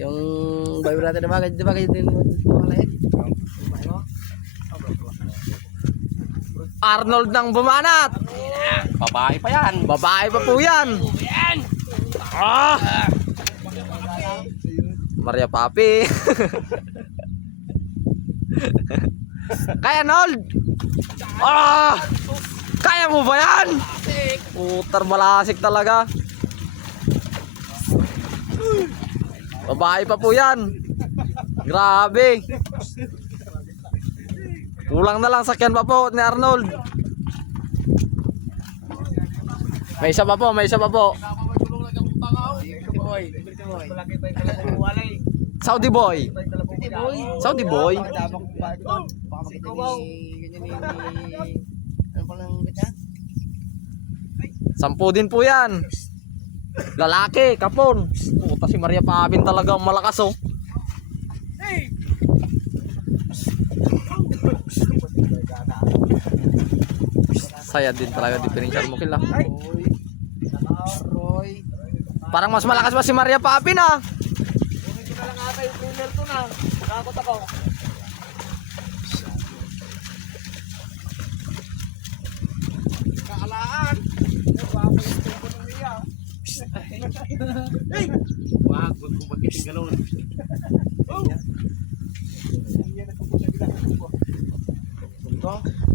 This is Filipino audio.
Yung bayo natin na bagay, di ba kayo din mo ulit? Arnold ng bumanat. Babae pa yan. Babae pa po yan. Ah! Maria Papi. Kaya Arnold. Ah! Kaya mo ba yan? Putar malasik talaga. Babae pa po yan. Grabe. Kulang na lang sakyan pa po ni Arnold. May isa pa po, may isa pa po. Saudi boy. Saudi boy. Sampu din po yan. Lalaki, kapon. Puta si Maria Pabin talagang malakas oh. Saya din talaga diferensya mo kila. Parang mas malakas pa si Maria Pabin ah. Kaalaan. Wag mo magiting galon. Oh.